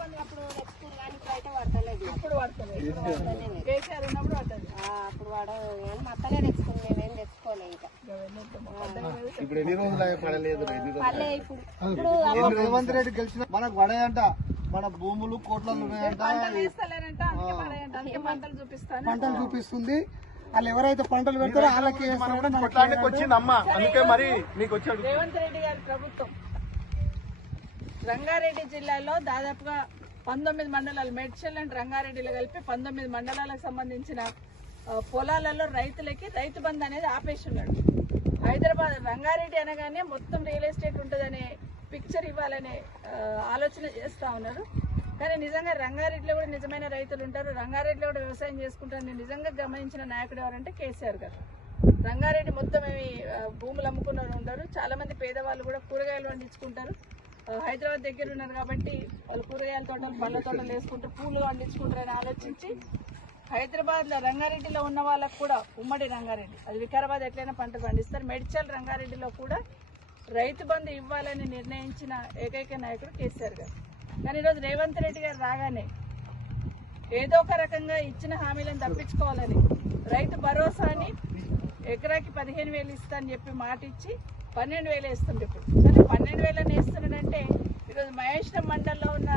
బంధు అప్పుడు నెక్స్ట్ కానీ ఇప్పుడు అయితే పడతలేదు. ఇప్పుడు కేసీఆర్ ఉన్నప్పుడు పడుతుంది. అప్పుడు మత్తలే తెచ్చుకుని మేమేం తెచ్చుకోలే ఇంకా. ఇప్పుడు ఎన్ని రోజులు పడలేదు? పల్లె ఇప్పుడు రేవంత్ రెడ్డి గెలిచిన మనకు పడేయంట, మన భూములు కోట్లలో ఉన్నాయంట, పంటలు చూపిస్తుంది. వాళ్ళు ఎవరైతే పంటలు పెడతారో వాళ్ళకి వచ్చిందమ్మా. అందుకే మరి మీకు వచ్చాడు రేవంత్ రెడ్డి గారి ప్రభుత్వం. రంగారెడ్డి జిల్లాలో దాదాపుగా 19 మండలాలు, మేడ్చల్ అండ్ రంగారెడ్డిలో కలిపి 19 మండలాలకు సంబంధించిన పొలాలలో రైతులకి రైతు బంధు అనేది ఆపేస్తున్నాడు. హైదరాబాద్ రంగారెడ్డి అనగానే మొత్తం రియల్ ఎస్టేట్ ఉంటుందనే పిక్చర్ ఇవ్వాలనే ఆలోచన చేస్తూ ఉన్నారు. కానీ నిజంగా రంగారెడ్డిలో కూడా నిజమైన రైతులు ఉంటారు, రంగారెడ్డిలో కూడా వ్యవసాయం చేసుకుంటారని నిజంగా గమనించిన నాయకుడు ఎవరంటే కేసీఆర్ గారు. రంగారెడ్డి మొత్తం భూములు అమ్ముకున్న ఉంటారు, చాలా మంది పేదవాళ్ళు కూడా కూరగాయలు పండించుకుంటారు. హైదరాబాద్ దగ్గర ఉన్నారు కాబట్టి వాళ్ళు కూరగాయల తోటలు, పళ్ళ తోటలు వేసుకుంటారు, పూలు పండించుకుంటారని ఆలోచించి హైదరాబాద్లో రంగారెడ్డిలో ఉన్న వాళ్ళకు కూడా, ఉమ్మడి రంగారెడ్డి అది వికారాబాద్ ఎట్లయినా పంటలు పండిస్తారు, మేడ్చల్ రంగారెడ్డిలో కూడా రైతు బంధు ఇవ్వాలని నిర్ణయించిన ఏకైక నాయకుడు కేసీఆర్ గారు. కానీ ఈరోజు రేవంత్ రెడ్డి గారు రాగానే ఏదో ఒక రకంగా ఇచ్చిన హామీలను తప్పించుకోవాలని రైతు భరోసాని ఎకరాకి 15,000 ఇస్తా అని చెప్పి మాట ఇచ్చి 12,000 వేస్తుంది. ఇప్పుడు కానీ 12,000 వేస్తున్నాడంటే ఈరోజు మహేశ్వరం మండలంలో ఉన్న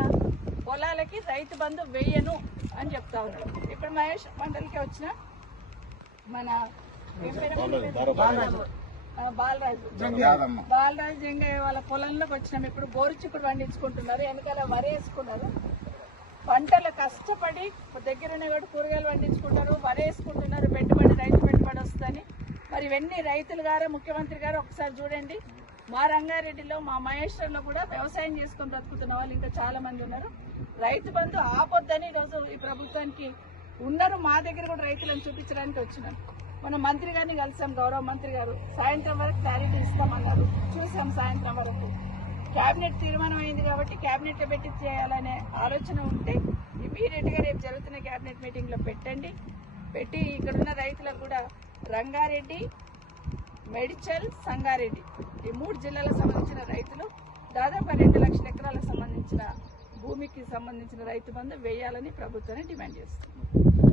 పొలాలకి రైతు బంధు వేయను అని చెప్తా ఉన్నాడు. ఇప్పుడు మహేశ్వరం మండలికి వచ్చిన మన బాలరాజు జంగయ్య వాళ్ళ పొలంలోకి వచ్చినాం. ఇప్పుడు బోరు చిక్కుడు పండించుకుంటున్నారు, వెనకాల వరి వేసుకున్నారు. పంటలు కష్టపడి దగ్గరున్న కూడా కూరగాయలు పండించుకుంటారు, వరి వేసుకుంటున్నారు, పెట్టుబడి రైతు పెట్టుబడి వస్తుందని. మరి ఇవన్నీ రైతులు గారు, ముఖ్యమంత్రి గారు ఒకసారి చూడండి. మా రంగారెడ్డిలో, మా మహేశ్వరంలో కూడా వ్యవసాయం చేసుకొని బ్రతుకుతున్న వాళ్ళు ఇంకా చాలా మంది ఉన్నారు. రైతు బంధు ఆపొద్దని ఈరోజు ఈ ప్రభుత్వానికి ఉన్నారు. మా దగ్గర కూడా రైతులను చూపించడానికి వచ్చినారు. మనం మంత్రి గారిని కలిసాం, గౌరవ మంత్రి గారు సాయంత్రం వరకు క్లారిటీ ఇస్తామన్నారు. చూసాం సాయంత్రం వరకు. క్యాబినెట్ తీర్మానం అయింది కాబట్టి క్యాబినెట్లో పెట్టి చేయాలనే ఆలోచన ఉంటే ఇమీడియట్గా రేపు జరుగుతున్న క్యాబినెట్ మీటింగ్లో పెట్టి ఇక్కడున్న రైతులకు కూడా రంగారెడ్డి, మేడ్చల్, సంగారెడ్డి ఈ 3 జిల్లాలకు సంబంధించిన రైతులు దాదాపు 2 లక్షల ఎకరాలకు సంబంధించిన భూమికి సంబంధించిన రైతు బంధు వేయాలని ప్రభుత్వాన్ని డిమాండ్ చేస్తుంది.